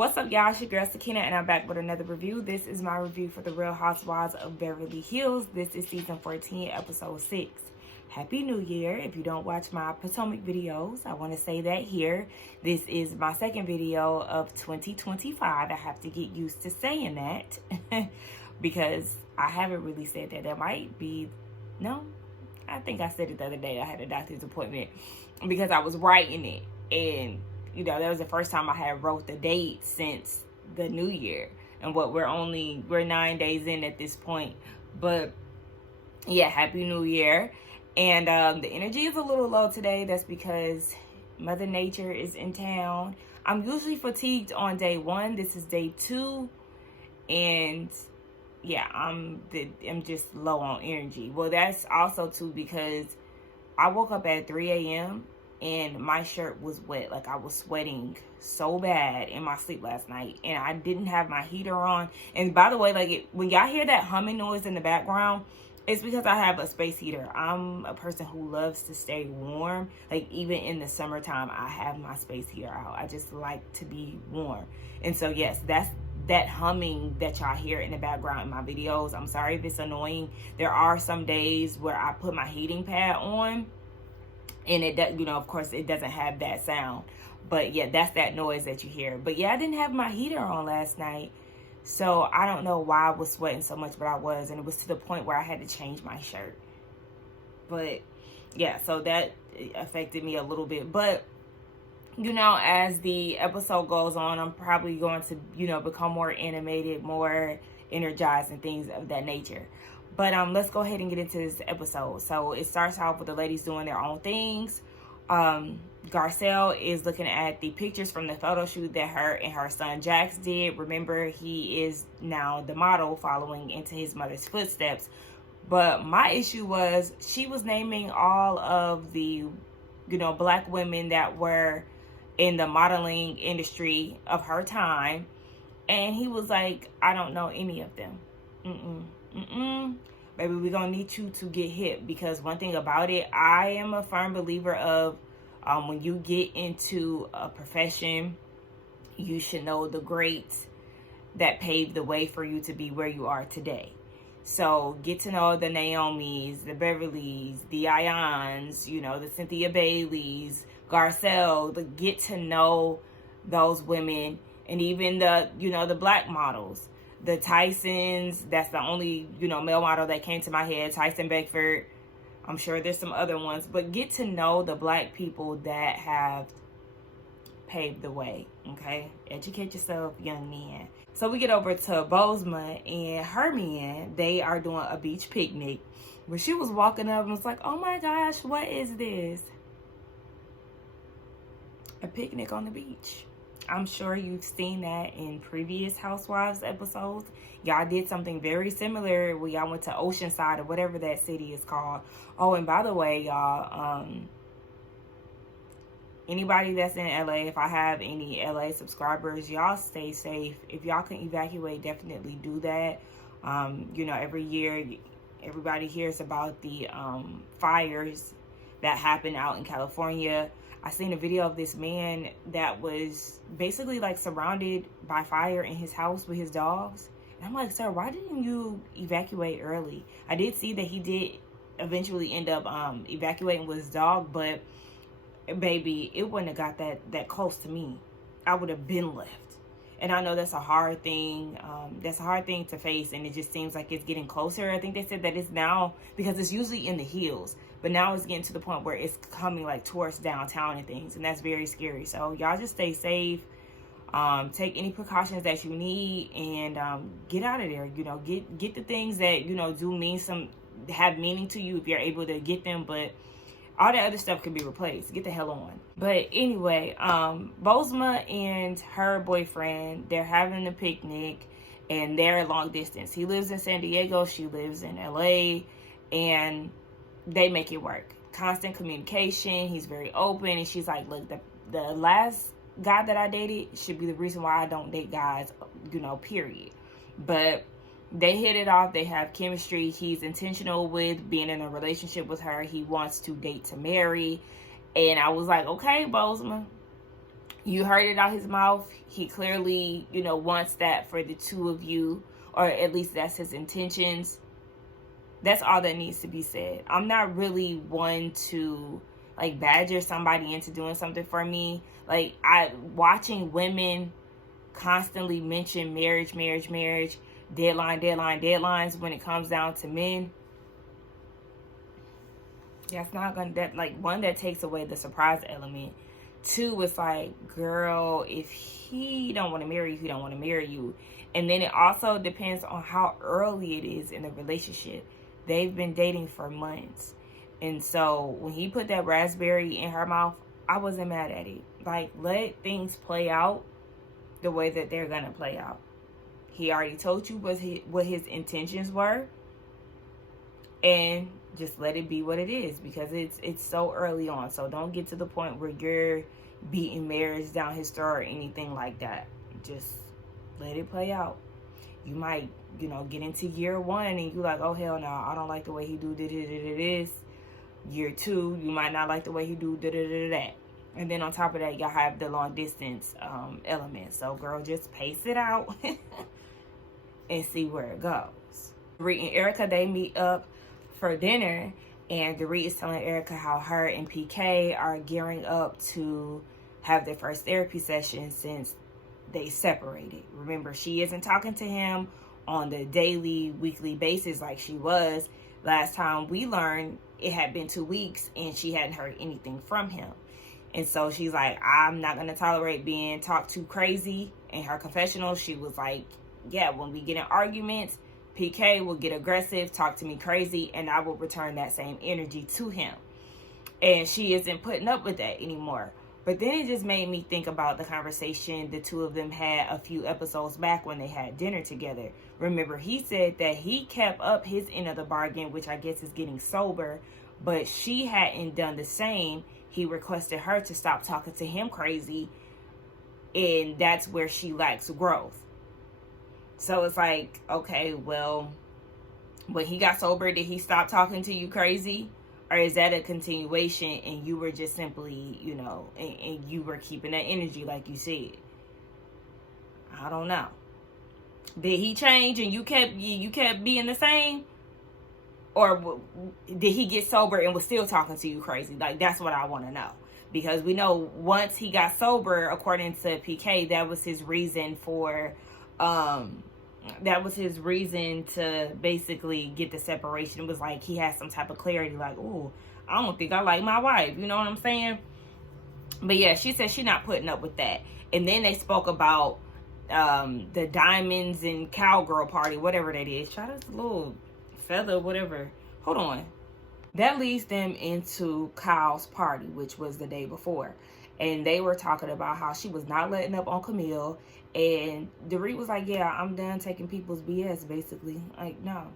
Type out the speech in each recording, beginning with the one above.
What's up, y'all? It's your girl Sakina, and I'm back with another review. This is my review for the Real Housewives of Beverly Hills. This is season 14, episode 6. Happy New Year. If you don't watch my Potomac videos, I want to say that here. This is my second video of 2025. I have to get used to saying that because I haven't really said that. That might be, no, I think I said it the other day. I had a doctor's appointment because I was writing it, and you know, that was the first time I had wrote the date since the new year. And we're 9 days in at this point. But yeah, Happy New Year. And the energy is a little low today. That's because Mother Nature is in town. I'm usually fatigued on day 1. This is day 2. And yeah, I'm just low on energy. Well, that's also too because I woke up at 3 a.m. and my shirt was wet. Like, I was sweating so bad in my sleep last night, and I didn't have my heater on. And by the way, like, when y'all hear that humming noise in the background, it's because I have a space heater. I'm a person who loves to stay warm. Like, even in the summertime, I have my space heater out. I just like to be warm. And so yes, that's that humming that y'all hear in the background in my videos. I'm sorry if it's annoying. There are some days where I put my heating pad on, and it does, you know, of course it doesn't have that sound. But yeah, that's that noise that you hear. But yeah, I didn't have my heater on last night, so I don't know why I was sweating so much, but I was. And it was to the point where I had to change my shirt. But yeah, so that affected me a little bit. But you know, as the episode goes on, I'm probably going to, you know, become more animated, more energized, and things of that nature. But let's go ahead and get into this episode. So it starts off with the ladies doing their own things. Garcelle is looking at the pictures from the photo shoot that her and her son Jax did. Remember, he is now the model following into his mother's footsteps. But my issue was she was naming all of the, you know, black women that were in the modeling industry of her time. And he was like, I don't know any of them. Baby, we're gonna need you to get hip, because one thing about it, I am a firm believer of when you get into a profession, you should know the greats that paved the way for you to be where you are today. So get to know the Naomis, the Beverlys, the Ions, you know, the Cynthia Baileys, Garcelle. Get to know those women, and even the, you know, the black models. The Tysons, that's the only, you know, male model that came to my head. Tyson Beckford. I'm sure there's some other ones. But get to know the black people that have paved the way, okay? Educate yourself, young man. So we get over to Bozma and her men. They are doing a beach picnic. When she was walking up and was like, oh my gosh, what is this? A picnic on the beach. I'm sure you've seen that in previous Housewives episodes. Y'all did something very similar where y'all went to Oceanside or whatever that city is called. Oh, and by the way, y'all, anybody that's in LA, if I have any LA subscribers, y'all stay safe. If y'all can evacuate, definitely do that. You know, every year, everybody hears about the fires that happen out in California. I seen a video of this man that was basically like surrounded by fire in his house with his dogs. And I'm like, sir, why didn't you evacuate early? I did see that he did eventually end up evacuating with his dog, but baby, it wouldn't have got that close to me. I would have been left. And I know that's a hard thing. That's a hard thing to face, and it just seems like it's getting closer. I think they said that it's now, because it's usually in the hills, but now it's getting to the point where it's coming like towards downtown and things, and that's very scary. So y'all just stay safe. Take any precautions that you need, and get out of there. You know, get the things that, you know, have meaning to you if you're able to get them, but all that other stuff can be replaced. Get the hell on. But anyway, Bozma and her boyfriend, they're having a picnic, and they're long distance. He lives in San Diego, she lives in LA, and they make it work. Constant communication. He's very open, and she's like, look, the last guy that I dated should be the reason why I don't date guys, you know, period. But they hit it off. They have chemistry. He's intentional with being in a relationship with her. He wants to date to marry. And I was like, okay, Bozma, You heard it out his mouth. He clearly, wants that for the two of you, or at least that's his intentions. That's all that needs to be said. I'm not really one to like badger somebody into doing something for me. Like, watching women constantly mention marriage, deadlines when it comes down to men. That's not gonna, that, like, one, that takes away the surprise element. Two, it's like, girl, if he don't want to marry you, he don't want to marry you. And then it also depends on how early it is in the relationship. They've been dating for months. And so when he put that raspberry in her mouth, I wasn't mad at it. Like, let things play out the way that they're gonna play out. He already told you what his intentions were, and just let it be what it is, because it's so early on. So don't get to the point where you're beating marriage down his throat or anything like that. Just let it play out. You might, get into year one and you like, oh hell no, I don't like the way he do this. Year two, you might not like the way he do that. And then on top of that, y'all have the long distance element. So girl, just pace it out and see where it goes. Dorit and Erica, they meet up for dinner, and Dorit is telling Erica how her and PK are gearing up to have their first therapy session since they separated. Remember, she isn't talking to him on the daily, weekly basis like she was. Last time we learned, it had been 2 weeks and she hadn't heard anything from him. And so she's like, I'm not going to tolerate being talked to crazy. In her confessional, she was like, yeah, when we get in arguments, PK will get aggressive, talk to me crazy, and I will return that same energy to him. And she isn't putting up with that anymore. But then it just made me think about the conversation the two of them had a few episodes back when they had dinner together. Remember, he said that he kept up his end of the bargain, which I guess is getting sober, but she hadn't done the same. He requested her to stop talking to him crazy, and that's where she lacks growth. So it's like, okay, well, when he got sober, did he stop talking to you crazy? Or is that a continuation and you were just simply, and you were keeping that energy like you said? I don't know. Did he change and you kept being the same? Or did he get sober and was still talking to you crazy? Like, that's what I want to know. Because we know once he got sober, according to PK, that was his reason for, to basically get the separation. It was like he had some type of clarity, like, oh, I don't think I like my wife. You know what I'm saying? But yeah, she said she's not putting up with that. And then they spoke about the diamonds and cowgirl party, whatever that is. Try this little feather, whatever. Hold on. That leads them into Kyle's party, which was the day before. And they were talking about how she was not letting up on Camille. And Dorit was like, yeah, I'm done taking people's BS, basically. Like, no.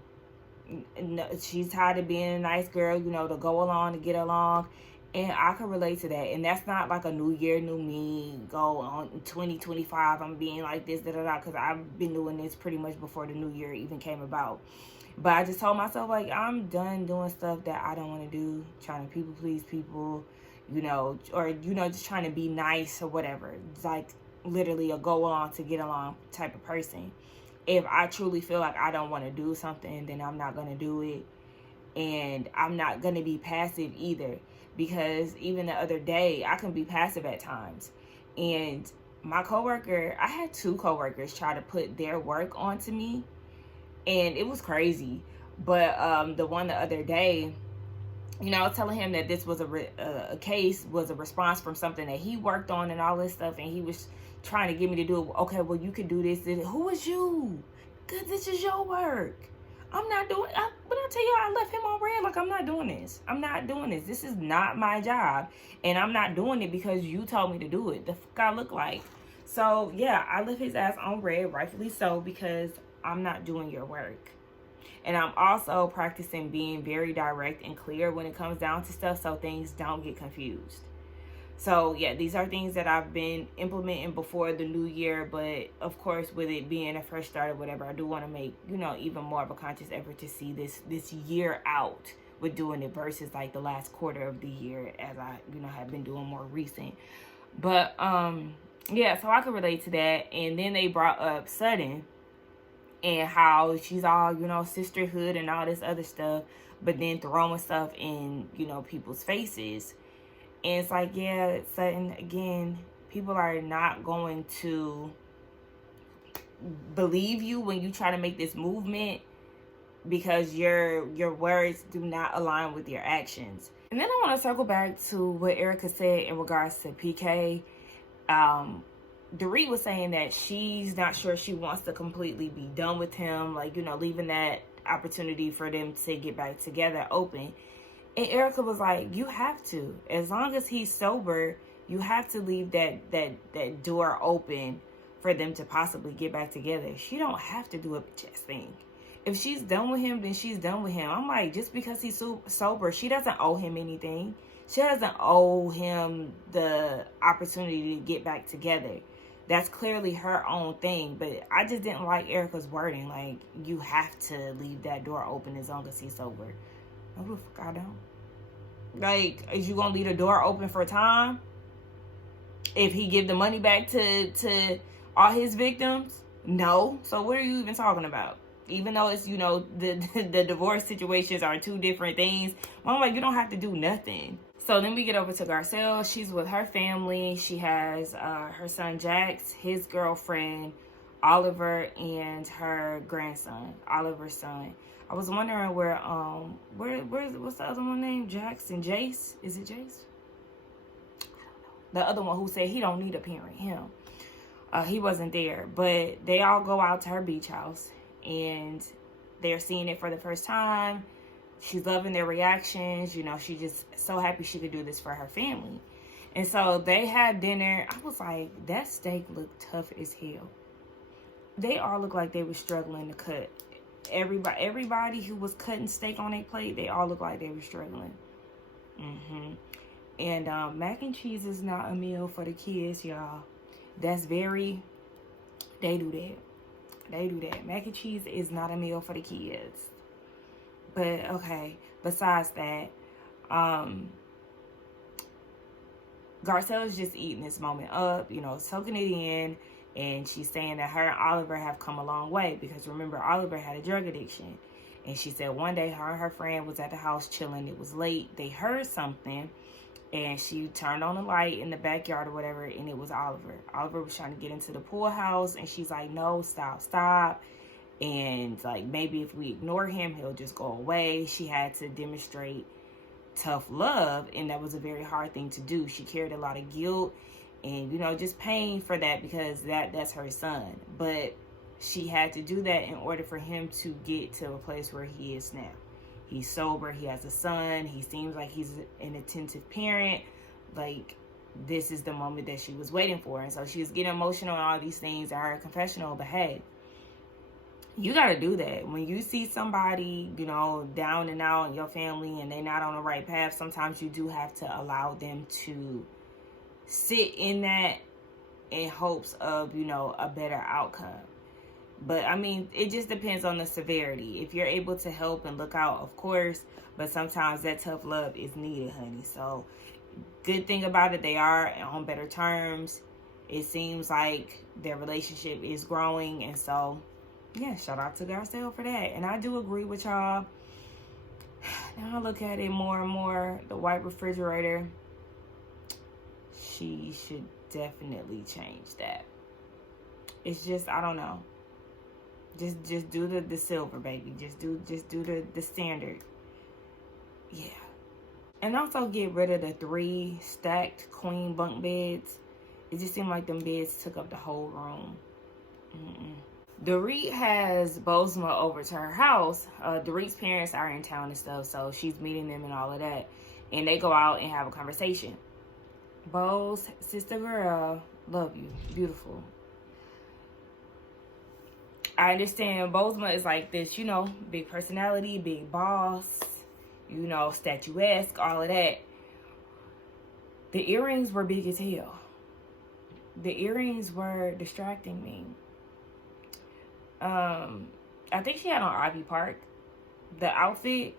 She's tired of being a nice girl, to go along, to get along. And I can relate to that. And that's not like a new year, new me, go on 2025, I'm being like this, because I've been doing this pretty much before the new year even came about. But I just told myself, like, I'm done doing stuff that I don't want to do, trying to people please people, or, just trying to be nice or whatever. It's like literally a go along to get along type of person. If I truly feel like I don't want to do something, then I'm not going to do it. And I'm not going to be passive either. Because even the other day, I can be passive at times. And my coworker, I had 2 coworkers try to put their work onto me. And it was crazy. But the one the other day, I was telling him that this was a case, was a response from something that he worked on and all this stuff. And he was trying to get me to do it. Okay, well, you can do this. Who is you? Because this is your work. I'm not doing it. But I tell you, I left him on red. Like, I'm not doing this. I'm not doing this. This is not my job. And I'm not doing it because you told me to do it. The fuck I look like. So, yeah, I left his ass on red, rightfully so, because I'm not doing your work. And I'm also practicing being very direct and clear when it comes down to stuff so things don't get confused. So, yeah, these are things that I've been implementing before the new year. But, of course, with it being a fresh start or whatever, I do want to make, even more of a conscious effort to see this year out with doing it versus, like, the last quarter of the year as I, have been doing more recent. But yeah, so I could relate to that. And then they brought up Sudden and how she's all, you know, sisterhood and all this other stuff, but then throwing stuff in, you know, people's faces. And it's like, yeah, Sudden, again, people are not going to believe you when you try to make this movement because your words do not align with your actions. And then I want to circle back to what Erica said in regards to PK. Dorit was saying that she's not sure she wants to completely be done with him, like, you know, leaving that opportunity for them to get back together open. And Erica was like, you have to. As long as he's sober, you have to leave that door open for them to possibly get back together. She don't have to do a bitch ass thing. If she's done with him, then she's done with him. I'm like, just because he's sober, she doesn't owe him anything. She doesn't owe him the opportunity to get back together. That's clearly her own thing. But I just didn't like Erica's wording. Like, you have to leave that door open as long as he's sober. No, the fuck I don't. Like, is you gonna leave the door open for time? If he give the money back to all his victims? No. So what are you even talking about? Even though it's, you know, the divorce situations are two different things. I'm like, you don't have to do nothing. So then we get over to Garcelle. She's with her family. She has her son Jax, his girlfriend Oliver, and her grandson, Oliver's son. I was wondering what's the other one named? Jax and Jace? Is it Jace? I don't know. The other one who said he don't need a parent, him. He wasn't there. But they all go out to her beach house. And they're seeing it for the first time. She's loving their reactions. You know, she's just so happy she could do this for her family. And so they had dinner. I was like, that steak looked tough as hell. They all looked like they were struggling to cut. Everybody who was cutting steak on their plate, they all looked like they were struggling. And mac and cheese is not a meal for the kids, y'all. That's very, they do that. They do that. Mac and cheese is not a meal for the kids. But, okay, besides that, Garcelle is just eating this moment up, you know, soaking it in. And she's saying that her and Oliver have come a long way. Because, remember, Oliver had a drug addiction. And she said one day her and her friend was at the house chilling. It was late. They heard something. And she turned on the light in the backyard or whatever, and it was Oliver. Oliver was trying to get into the pool house, and she's like, no, stop. And, like, maybe if we ignore him, he'll just go away. She had to demonstrate tough love, and that was a very hard thing to do. She carried a lot of guilt and, you know, just pain for that because that's her son. But she had to do that in order for him to get to a place where he is now. He's sober. He has a son. He seems like he's an attentive parent. Like, this is the moment that she was waiting for. And so she was getting emotional and all these things at her confessional. But, hey, you got to do that. When you see somebody, you know, down and out in your family and they're not on the right path, sometimes you do have to allow them to sit in that in hopes of, you know, a better outcome. But, I mean, it just depends on the severity. If you're able to help and look out, of course. But sometimes that tough love is needed, honey. So, good thing about it, they are on better terms. It seems like their relationship is growing. And so, yeah, shout out to Garcelle for that. And I do agree with y'all. Now I look at it more and more. The white refrigerator, she should definitely change that. It's just, I don't know. Just do the silver, baby. Just do the standard. Yeah. And also get rid of the 3 stacked queen bunk beds. It just seemed like them beds took up the whole room. Dorit has Bozma over to her house. Dorit's parents are in town and stuff, so she's meeting them and all of that. And they go out and have a conversation. Boz, sister girl, love you. Beautiful. I understand Bozma is like this, you know, big personality, big boss, you know, statuesque, all of that. The earrings were big as hell. The earrings were distracting me. I think she had on Ivy Park. The outfit,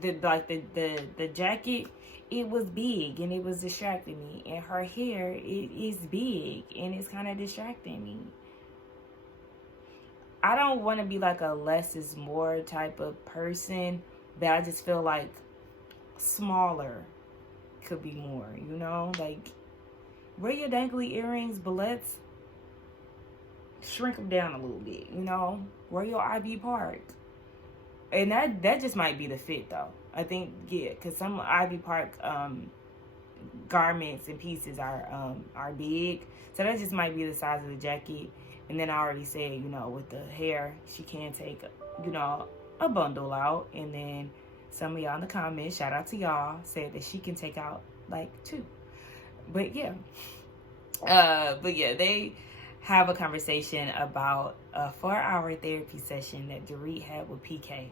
the jacket, it was big and it was distracting me. And her hair, it is big and it's kind of distracting me. I don't want to be like a less is more type of person, but I just feel like smaller could be more, you know? Like, wear your dangly earrings, but let's shrink them down a little bit, you know? Wear your Ivy Park. And that just might be the fit, though. I think, yeah, because some Ivy Park garments and pieces are big. So that just might be the size of the jacket. And then I already said, you know, with the hair, she can take, you know, a bundle out. And then some of y'all in the comments, shout out to y'all, said that she can take out like 2. But yeah. They have a conversation about a 4-hour therapy session that Dorit had with PK.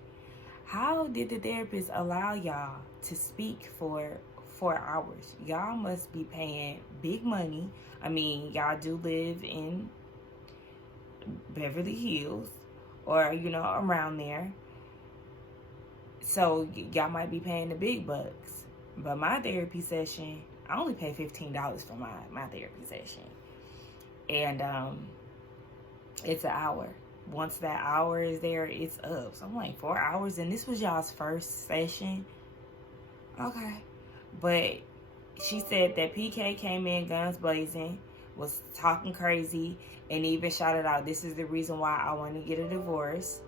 How did the therapist allow y'all to speak for 4 hours? Y'all must be paying big money. I mean, y'all do live in Beverly Hills or, you know, around there. So y'all might be paying the big bucks. But my therapy session, I only pay $15 for my therapy session. And it's an hour. Once that hour is there, it's up. So I'm like, 4 hours? And this was y'all's first session? Okay. But she said that PK came in guns blazing, was talking crazy, and even shouted out, this is the reason why I want to get a divorce.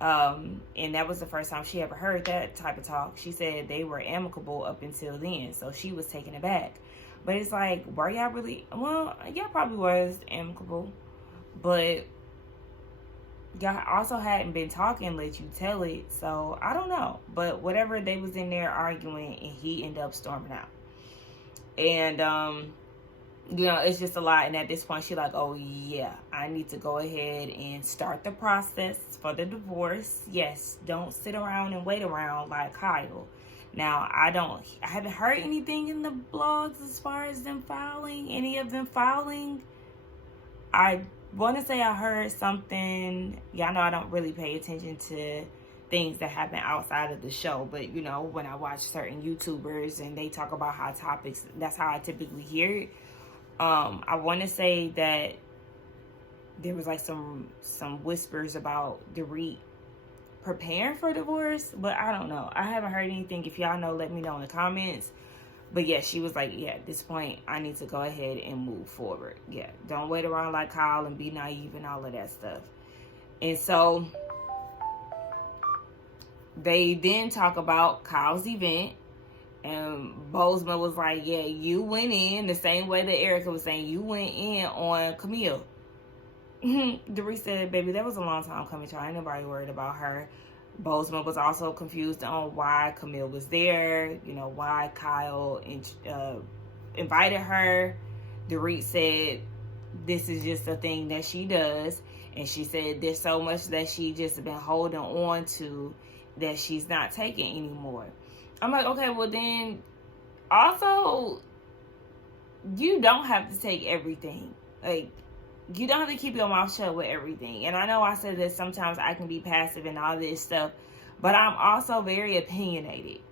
And that was the first time she ever heard that type of talk. She said they were amicable up until then. So she was taken aback. But it's like, were y'all really? Well, y'all probably was amicable. But y'all also hadn't been talking, let you tell it. So I don't know. But whatever, they was in there arguing and he ended up storming out. And, you know, it's just a lot. And at this point, she's like, oh, yeah, I need to go ahead and start the process for the divorce. Yes, don't sit around and wait around like Kyle. Now, I haven't heard anything in the blogs as far as them filing, any of them filing. I want to say I heard something. Y'all know I don't really pay attention to things that happen outside of the show. But, you know, when I watch certain YouTubers and they talk about hot topics, that's how I typically hear it. I want to say that there was like some whispers about Dorit preparing for divorce, but I don't know. I haven't heard anything. If y'all know, let me know in the comments. But yeah, she was like, yeah, at this point, I need to go ahead and move forward. Yeah, don't wait around like Kyle and be naive and all of that stuff. And so they then talk about Kyle's event. And Bozeman was like, yeah, you went in the same way that Erica was saying. You went in on Camille. Dorit said, baby, that was a long time coming. Ain't nobody worried about her. Bozeman was also confused on why Camille was there. You know, why Kyle invited her. Dorit said, this is just a thing that she does. And she said there's so much that she just been holding on to that she's not taking anymore. I'm like, okay, well then, also, you don't have to take everything. Like, you don't have to keep your mouth shut with everything. And I know I said that sometimes I can be passive and all this stuff, but I'm also very opinionated.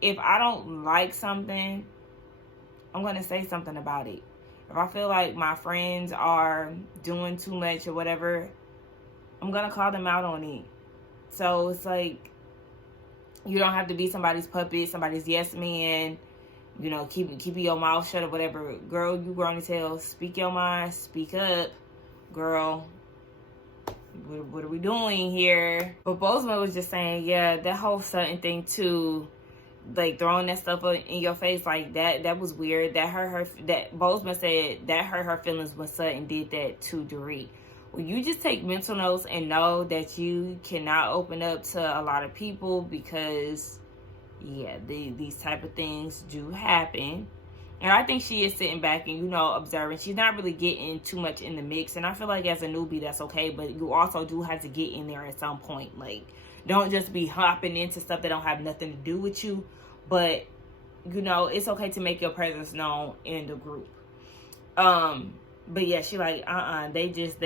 If I don't like something, I'm going to say something about it. If I feel like my friends are doing too much or whatever, I'm going to call them out on it. So it's like, you don't have to be somebody's puppet, somebody's yes man, you know, keep your mouth shut or whatever. Girl, you grown as hell. Speak your mind. Speak up. Girl, what are we doing here? But Bozeman was just saying, yeah, that whole Sutton thing too, like throwing that stuff in your face like that was weird. That hurt her. That Bozeman said that hurt her feelings when Sutton did that to Dorit. Well, you just take mental notes and know that you cannot open up to a lot of people because, yeah, these type of things do happen. And I think she is sitting back and, you know, observing. She's not really getting too much in the mix. And I feel like as a newbie, that's okay. But you also do have to get in there at some point. Like, don't just be hopping into stuff that don't have nothing to do with you. But, you know, it's okay to make your presence known in the group. But yeah, she like, they just,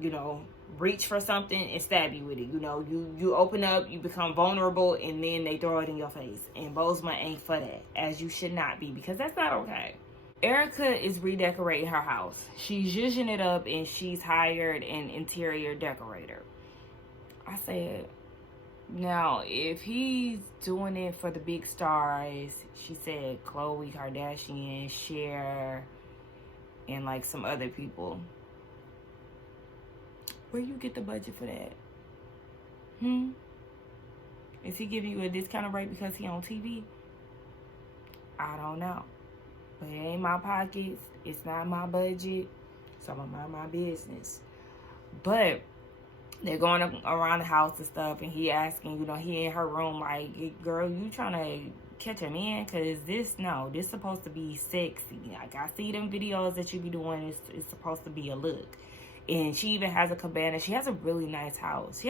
you know, reach for something and stab you with it. You know, you open up, you become vulnerable, and then they throw it in your face. And Bozeman ain't for that, as you should not be, because that's not okay. Erica is redecorating her house. She's zhuzhing it up, and she's hired an interior decorator. I said, now, if he's doing it for the big stars, she said Khloe Kardashian, Cher, and like some other people, where you get the budget for that? Is he giving you a discounted rate because he on TV? I don't know. But it ain't my pockets. It's not my budget. So I'm gonna mind my business. But they're going around the house and stuff, and he asking, you know, he in her room like, girl, you trying to catch a man? Because this supposed to be sexy. Like, I see them videos that you be doing. It's supposed to be a look. And she even has a cabana. She has a really nice house.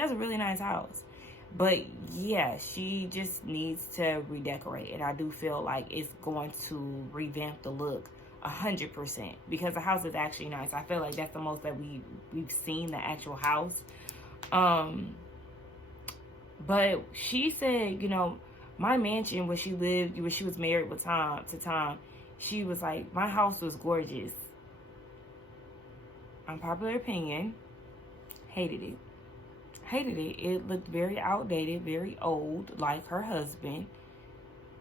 But yeah, she just needs to redecorate. And I do feel like it's going to revamp the look 100%, because the house is actually nice. I feel like that's the most that we've seen the actual house. But she said, you know, my mansion where she lived, where she was married with Tom, she was like, my house was gorgeous. Unpopular opinion, hated it. It looked very outdated, very old, like her husband.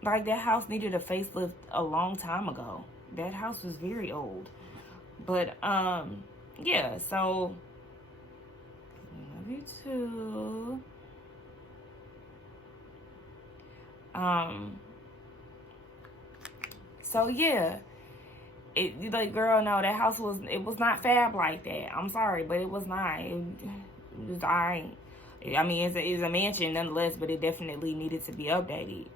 Like, that house needed a facelift a long time ago. That house was very old. But yeah, so love you too. So yeah, it, like, girl, no, that house was not fab like that. I'm sorry, but it was not. It was alright. I mean, it's a mansion nonetheless, but it definitely needed to be updated.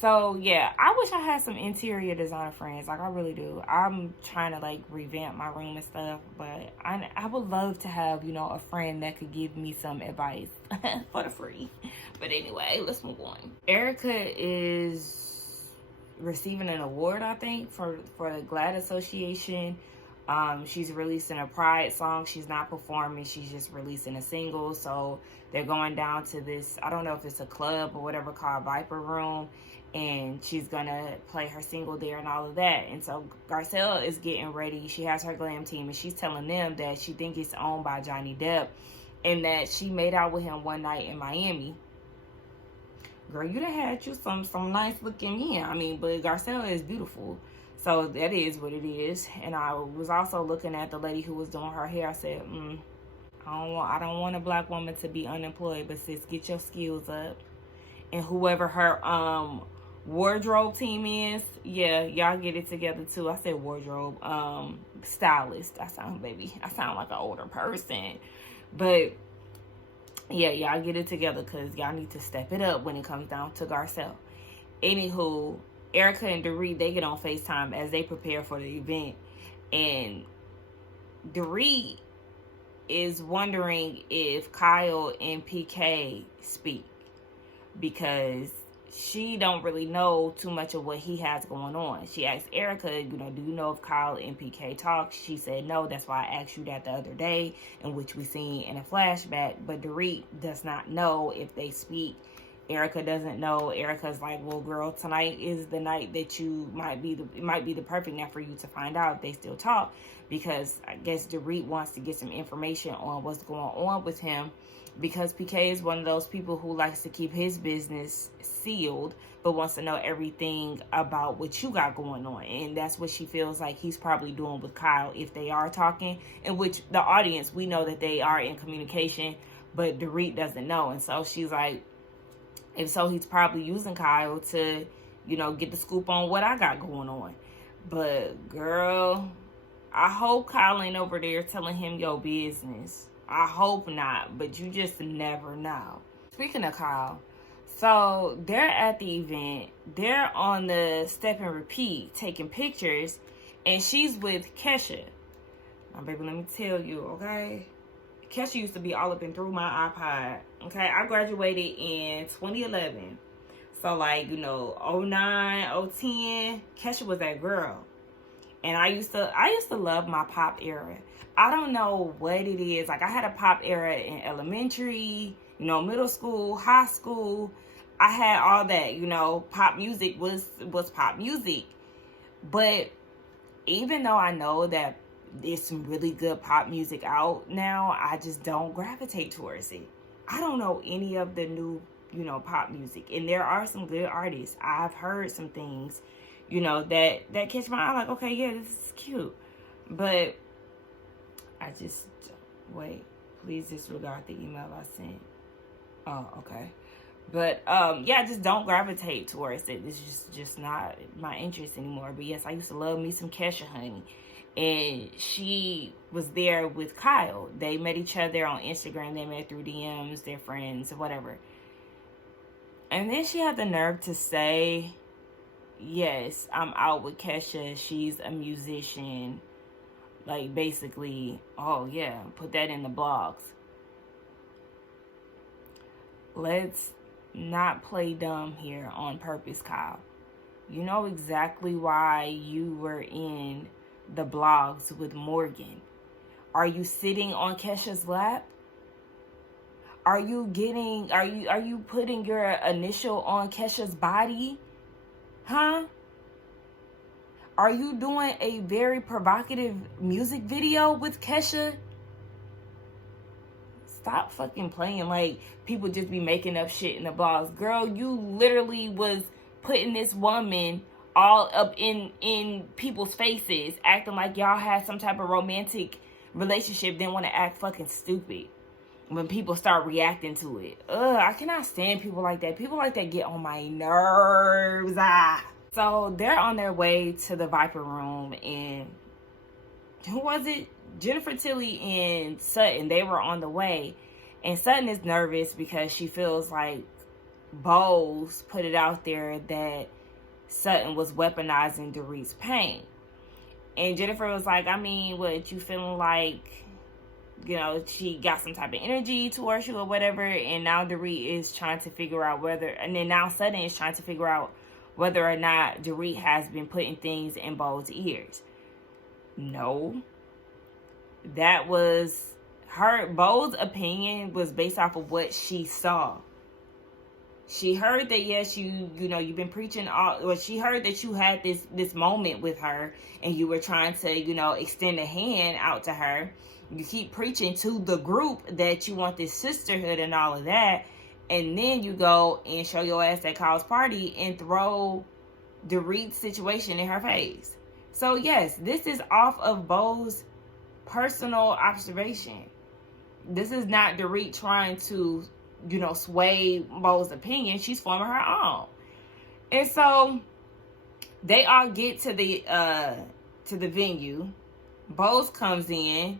So yeah, I wish I had some interior design friends. Like, I really do. I'm trying to like revamp my room and stuff, but I would love to have, you know, a friend that could give me some advice for free. But anyway, let's move on. Erica is receiving an award, I think, for the GLAAD Association. She's releasing a Pride song. She's not performing. She's just releasing a single. So they're going down to this, I don't know if it's a club or whatever, called Viper Room. And she's going to play her single there and all of that. And so Garcelle is getting ready. She has her glam team, and she's telling them that she thinks it's owned by Johnny Depp, and that she made out with him one night in Miami. Girl, you done had you some nice looking men. I mean, but Garcelle is beautiful. So that is what it is. And I was also looking at the lady who was doing her hair. I said, I don't want a black woman to be unemployed, but sis, get your skills up. And whoever her wardrobe team is, yeah, y'all get it together too. I said wardrobe, stylist. I sound like an older person. But yeah, y'all get it together, because y'all need to step it up when it comes down to Garcelle. Anywho, Erica and Dorit, they get on FaceTime as they prepare for the event. And Dorit is wondering if Kyle and PK speak, because she don't really know too much of what he has going on. She asked Erica, you know, do you know if Kyle and PK talk? She said no. That's why I asked you that the other day, in which we seen in a flashback. But Dorit does not know if they speak. Erica doesn't know. Erica's like, well, girl, tonight is the night that it might be the perfect night for you to find out if they still talk, because I guess Dorit wants to get some information on what's going on with him, because PK is one of those people who likes to keep his business sealed, but wants to know everything about what you got going on. And that's what she feels like he's probably doing with Kyle, if they are talking, in which the audience, we know that they are in communication, but Dorit doesn't know. And so she's like, if so, he's probably using Kyle to, you know, get the scoop on what I got going on. But girl, I hope Kyle ain't over there telling him your business. I hope not, but you just never know. Speaking of Kyle, so they're at the event. They're on the step and repeat taking pictures, and she's with Kesha. Now, baby, let me tell you, okay? Kesha used to be all up and through my iPod. Okay, I graduated in 2011. So, like, you know, 09, 010, Kesha was that girl. And I used to love my pop era. I don't know what it is. Like, I had a pop era in elementary, middle school, high school. I had all that, pop music was pop music. But even though I know that there's some really good pop music out now, I just don't gravitate towards it. I don't know any of the new, pop music. And there are some good artists. I've heard some things, that catch my eye. Like, okay, yeah, this is cute. But I just, wait, please disregard the email I sent. Oh, okay. But, yeah, I just don't gravitate towards it. It's just not my interest anymore. But, yes, I used to love me some Kesha Honey. And she was there with Kyle. They met each other on Instagram. They met through DMs. They're friends or whatever. And then she had the nerve to say, yes, I'm out with Kesha. She's a musician. Like, basically, oh, yeah, put that in the blogs. Let's not play dumb here on purpose, Kyle. You know exactly why you were in the blogs with Morgan. Are you sitting on Kesha's lap? Are you putting your initial on Kesha's body? Huh? Are you doing a very provocative music video with Kesha? Stop fucking playing like people just be making up shit in the blogs. Girl, you literally was putting this woman all up in people's faces, acting like y'all had some type of romantic relationship, then want to act fucking stupid when people start reacting to it. I cannot stand people like that. People like that get on my nerves. So they're on their way to the Viper Room, and who was it? Jennifer Tilly and Sutton, they were on the way. And Sutton is nervous because she feels like Bose put it out there that Sutton was weaponizing Dorit's pain. And Jennifer was like, I mean, what, you feeling like, she got some type of energy towards you or whatever. And now Dorit is trying to figure out now Sutton is trying to figure out whether or not Dorit has been putting things in Bo's ears. No. That was Bo's opinion was based off of what she saw. She heard that, yes, you've been preaching she heard that you had this moment with her and you were trying to, extend a hand out to her. You keep preaching to the group that you want this sisterhood and all of that. And then you go and show your ass at Kyle's party and throw Dorit's situation in her face. So, yes, this is off of Bo's personal observation. This is not Dorit trying to, sway Bo's opinion. She's forming her own. And so they all get to the venue. Bose comes in.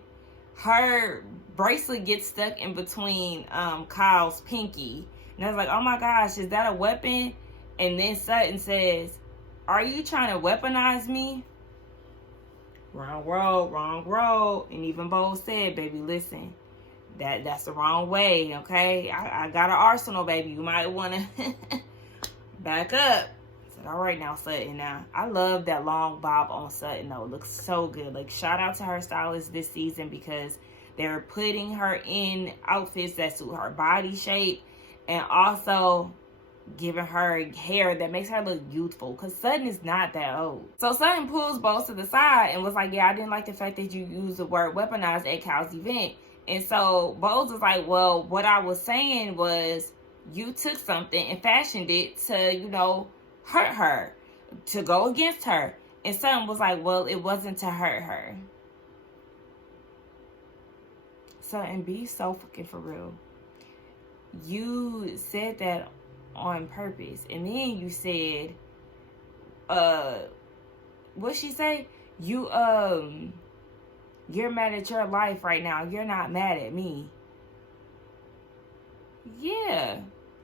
Her bracelet gets stuck in between Kyle's pinky. And I was like, oh my gosh, is that a weapon? And then Sutton says, are you trying to weaponize me? Wrong road. And even Bo said, baby, listen, that's the wrong way, okay? I got an arsenal, baby. You might want to back up. I said, all right now, Sutton. Now, I love that long bob on Sutton, though. It looks so good. Like, shout out to her stylist this season because they're putting her in outfits that suit her body shape and also giving her hair that makes her look youthful, because Sutton is not that old. So Sutton pulls Bose to the side and was like, yeah, I didn't like the fact that you used the word weaponized at Kyle's event. And so Bose was like, well, what I was saying was you took something and fashioned it to, hurt her, to go against her. And Sutton was like, well, it wasn't to hurt her. Sutton, be so fucking for real. You said that on purpose, and then you said what'd she say? You're mad at your life right now, you're not mad at me. Yeah,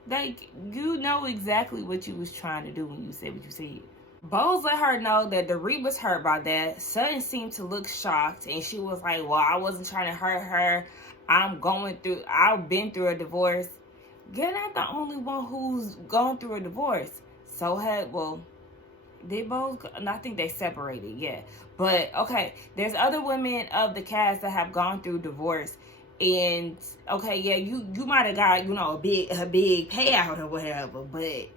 like, you know exactly what you was trying to do when you said what you said. Bose let her know that Dorit was hurt by that. Sutton seemed to look shocked, and she was like, well, I wasn't trying to hurt her. I've been through a divorce. You're not the only one who's gone through a divorce. Did Bose? I think they separated, yeah. But okay, there's other women of the cast that have gone through divorce, and okay, yeah, you might have got a big payout or whatever, but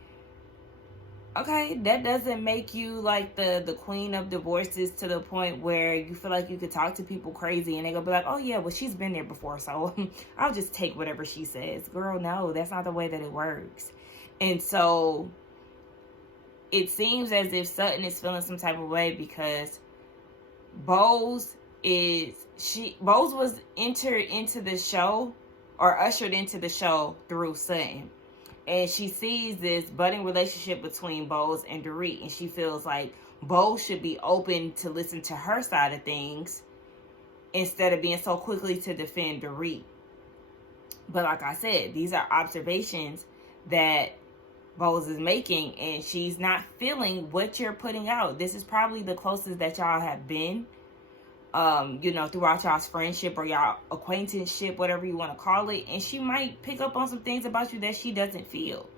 okay, that doesn't make you like the queen of divorces to the point where you feel like you could talk to people crazy and they gonna be like, oh yeah, well she's been there before, so I'll just take whatever she says. Girl, no, that's not the way that it works. And so it seems as if Sutton is feeling some type of way because Bose was entered into the show or ushered into the show through Sutton. And she sees this budding relationship between Bose and Dorit, and she feels like Bose should be open to listen to her side of things instead of being so quickly to defend Dorit. But like I said, these are observations that Bose is making, and she's not feeling what you're putting out. This is probably the closest that y'all have been, throughout y'all's friendship or y'all acquaintanceship, whatever you want to call it. And she might pick up on some things about you that she doesn't feel.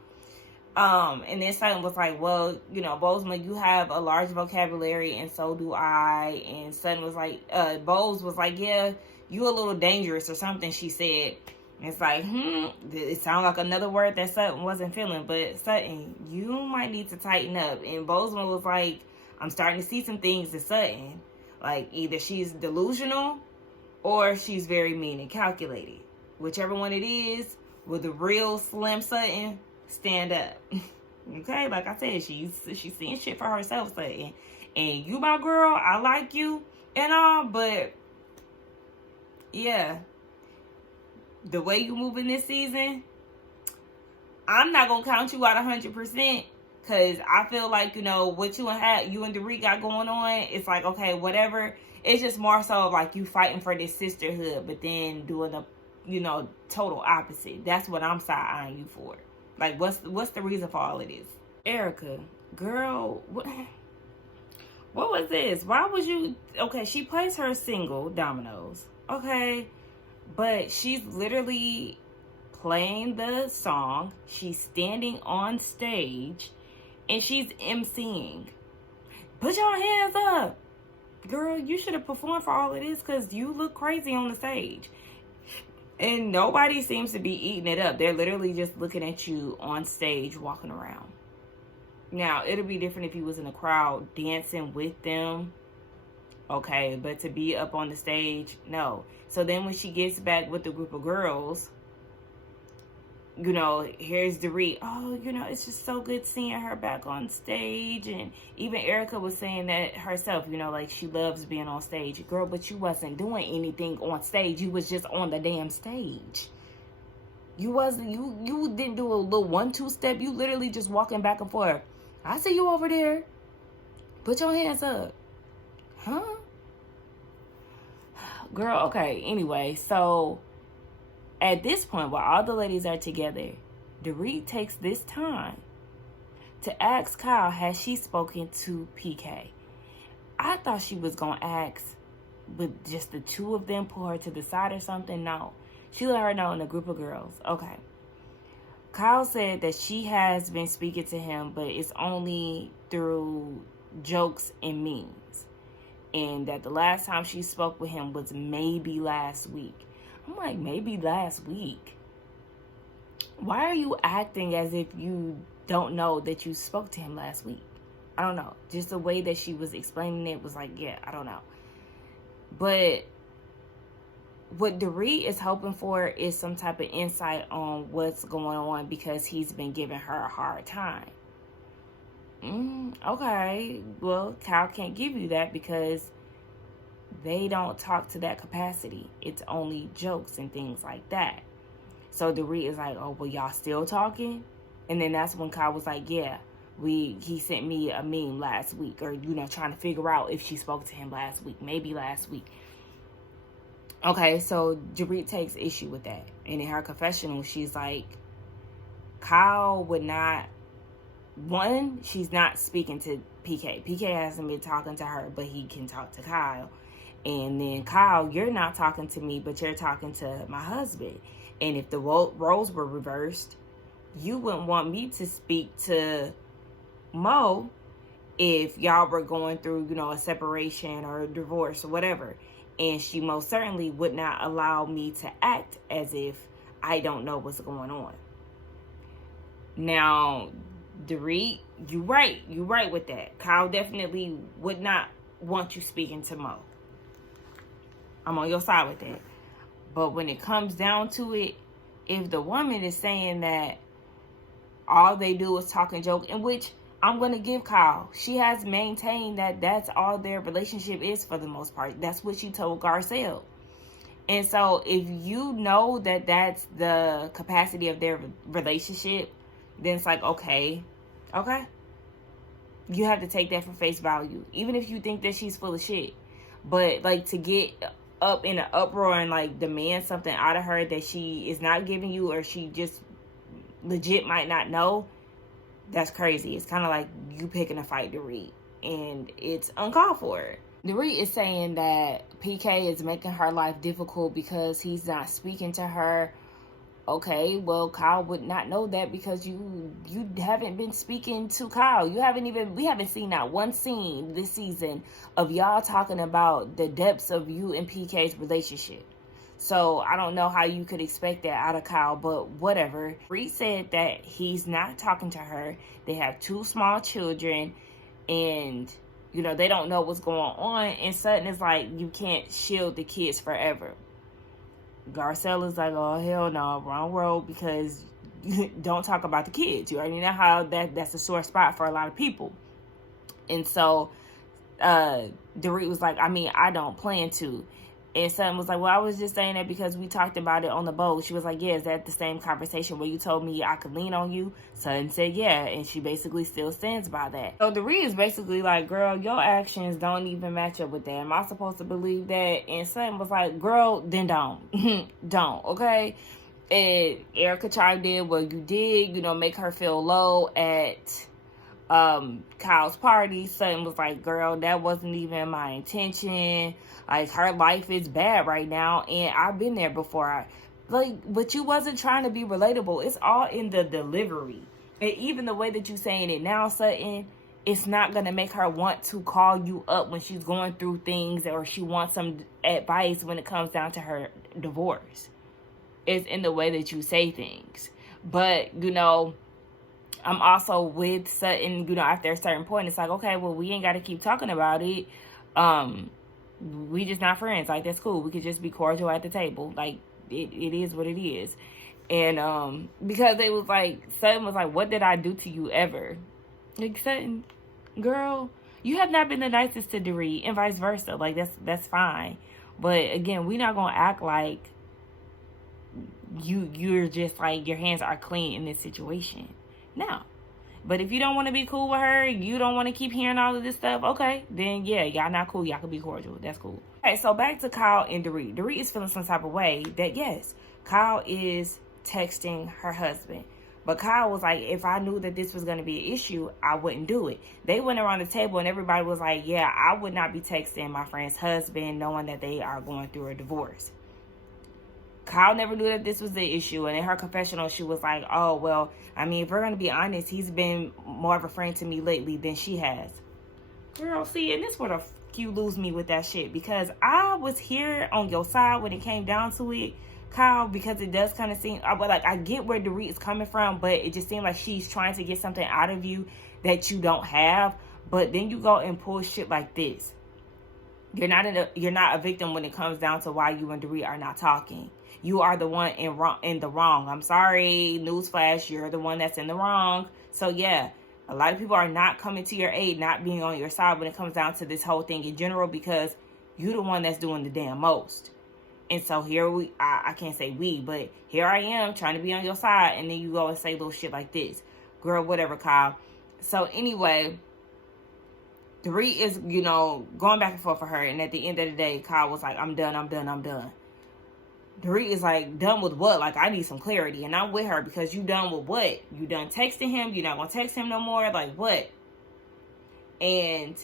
And then Sutton was like, well, Bozeman, you have a large vocabulary and so do I. And Sutton was like, Bose was like, yeah, you a little dangerous or something, she said. And it's like, it sounds like another word that Sutton wasn't feeling. But Sutton, you might need to tighten up. And Bozeman was like, I'm starting to see some things in Sutton. Like, either she's delusional or she's very mean and calculated. Whichever one it is, with the real Slim Sutton, stand up. Okay? Like I said, she's seeing shit for herself, Sutton. And you, my girl, I like you and all, but yeah. The way you moving this season, I'm not going to count you out 100%. Because I feel like, what you and Dorit got going on, it's like, okay, whatever. It's just more so like you fighting for this sisterhood, but then doing the, total opposite. That's what I'm side-eyeing you for. Like, what's the reason for all of this? Erica, girl, what was this? Why was you... Okay, she plays her single, Dominoes. Okay, but she's literally playing the song. She's standing on stage. And she's emceeing. Put your hands up. Girl, you should have performed for all of this because you look crazy on the stage. And nobody seems to be eating it up. They're literally just looking at you on stage, walking around. Now, it'll be different if you was in a crowd dancing with them. Okay, but to be up on the stage, no. So then when she gets back with the group of girls... here's Dorit. Oh, it's just so good seeing her back on stage. And even Erica was saying that herself, like she loves being on stage. Girl, but you wasn't doing anything on stage. You was just on the damn stage. You didn't do a little 1-2 step. You literally just walking back and forth. I see you over there. Put your hands up. Huh? Girl, okay. Anyway, so... at this point, while all the ladies are together, Dorit takes this time to ask Kyle, has she spoken to PK? I thought she was going to ask with just the two of them, pull her to the side or something. No. She let her know in a group of girls. Okay. Kyle said that she has been speaking to him, but it's only through jokes and memes. And that the last time she spoke with him was maybe last week. I'm like, maybe last week. Why are you acting as if you don't know that you spoke to him last week? I don't know. Just the way that she was explaining it was like, yeah, I don't know. But what Dorit is hoping for is some type of insight on what's going on because he's been giving her a hard time. Okay. Well, Kyle can't give you that because they don't talk to that capacity. It's only jokes and things like that. So Dorit is like, oh, well, y'all still talking? And then that's when Kyle was like, yeah, he sent me a meme last week. Or, trying to figure out if she spoke to him last week. Maybe last week. Okay, so Dorit takes issue with that. And in her confessional, she's like, Kyle would not... One, she's not speaking to PK. PK hasn't been talking to her, but he can talk to Kyle. And then, Kyle, you're not talking to me, but you're talking to my husband. And if the roles were reversed, you wouldn't want me to speak to Mo if y'all were going through, you know, a separation or a divorce or whatever. And she most certainly would not allow me to act as if I don't know what's going on. Now, Dorit, you right with that. Kyle definitely would not want you speaking to Mo. I'm on your side with that. But when it comes down to it, if the woman is saying that all they do is talk and joke, in which I'm going to give Kyle, she has maintained that that's all their relationship is for the most part. That's what she told Garcelle. And so if you know that that's the capacity of their relationship, then it's like, okay. You have to take that for face value. Even if you think that she's full of shit. But, like, to get up in an uproar and, like, demand something out of her that she is not giving you, or she just legit might not know, that's crazy. It's kind of like you picking a fight to read, and it's uncalled for. Dorit is saying that PK is making her life difficult because he's not speaking to her. Okay, well, Kyle would not know that because you haven't been speaking to Kyle. We haven't seen not one scene this season of y'all talking about the depths of you and PK's relationship. So I don't know how you could expect that out of Kyle, but whatever. Reed said that he's not talking to her. They have 2 small children, and, you know, they don't know what's going on. And Sutton is like, you can't shield the kids forever. Garcelle is like, oh, hell no, wrong road, because don't talk about the kids. You already know how that's a sore spot for a lot of people. And so Dorit was like, I mean, I don't plan to. And Sutton was like, well, I was just saying that because we talked about it on the boat. She was like, yeah, is that the same conversation where you told me I could lean on you? Sutton said, yeah. And she basically still stands by that. So Dorit is basically like, girl, your actions don't even match up with that. Am I supposed to believe that? And Sutton was like, girl, then don't. Don't, okay? And Erica chimed in, well, you did, you know, make her feel low at Kyle's party. Sutton was like, girl, that wasn't even my intention. Like, her life is bad right now, and I've been there before. But you wasn't trying to be relatable. It's all in the delivery. And even the way that you saying it now, Sutton, it's not going to make her want to call you up when she's going through things, or she wants some advice when it comes down to her divorce. It's in the way that you say things. But, you know, I'm also with Sutton, you know, after a certain point, it's like, okay, well, we ain't got to keep talking about it. We just not friends. Like, that's cool. We could just be cordial at the table. Like, it is what it is. And because it was like, Sutton was like, what did I do to you ever? Like, Sutton, girl, you have not been the nicest to Dorit, and vice versa. Like, that's fine. But again, we're not gonna act like you're just like your hands are clean in this situation. No. But if you don't want to be cool with her, you don't want to keep hearing all of this stuff, okay, then yeah, y'all not cool. Y'all can be cordial. That's cool. Okay, so back to Kyle and Dorit. Dorit is feeling some type of way that, yes, Kyle is texting her husband. But Kyle was like, if I knew that this was going to be an issue, I wouldn't do it. They went around the table and everybody was like, yeah, I would not be texting my friend's husband knowing that they are going through a divorce. Kyle never knew that this was the issue. And in her confessional, she was like, oh, well, I mean, if we're going to be honest, he's been more of a friend to me lately than she has. Girl, see, and this where the you lose me with that shit. Because I was here on your side when it came down to it, Kyle, because it does kind of seem, I get where Dorit is coming from, but it just seemed like she's trying to get something out of you that you don't have. But then you go and pull shit like this. You're not a victim when it comes down to why you and Dorit are not talking. You are the one in the wrong. I'm sorry, newsflash, you're the one that's in the wrong. So yeah, a lot of people are not coming to your aid, not being on your side when it comes down to this whole thing in general, because you're the one that's doing the damn most. And so here I can't say we, but here I am trying to be on your side, and then you go and say little shit like this. Girl, whatever, Kyle. So anyway, Dorit is, you know, going back and forth for her, and at the end of the day, Kyle was like, I'm done. Dorit is like, done with what? Like, I need some clarity. And I'm with her, because you done with what? You done texting him? You're not going to text him no more? Like, what? And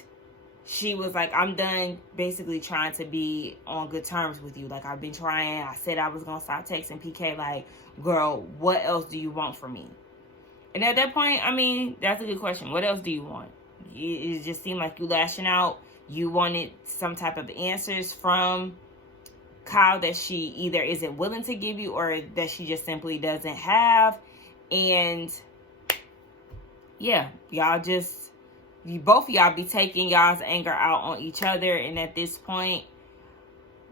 she was like, I'm done basically trying to be on good terms with you. Like, I've been trying. I said I was going to stop texting PK. Like, girl, what else do you want from me? And at that point, I mean, that's a good question. What else do you want? It just seemed like you lashing out. You wanted some type of answers from Kyle that she either isn't willing to give you or that she just simply doesn't have. And yeah, both of y'all be taking y'all's anger out on each other. And at this point,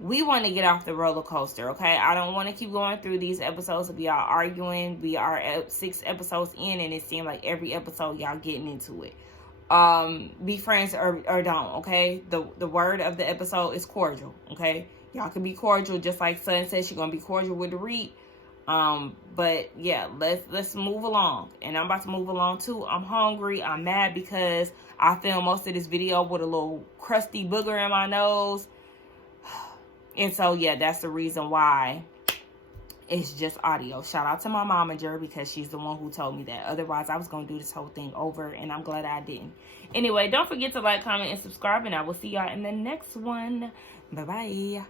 we want to get off the roller coaster, okay? I don't want to keep going through these episodes of y'all arguing. We are at 6 episodes in, and it seemed like every episode y'all getting into it. Be friends or don't, okay? The word of the episode is cordial, okay? Y'all can be cordial, just like Sun said she's gonna be cordial with the RHOBH. But yeah, let's move along. And I'm about to move along too. I'm hungry. I'm mad because I filmed most of this video with a little crusty booger in my nose. And so yeah, that's the reason why it's just audio. Shout out to my momager because she's the one who told me that. Otherwise, I was going to do this whole thing over, and I'm glad I didn't. Anyway, don't forget to like, comment, and subscribe, and I will see y'all in the next one. Bye-bye.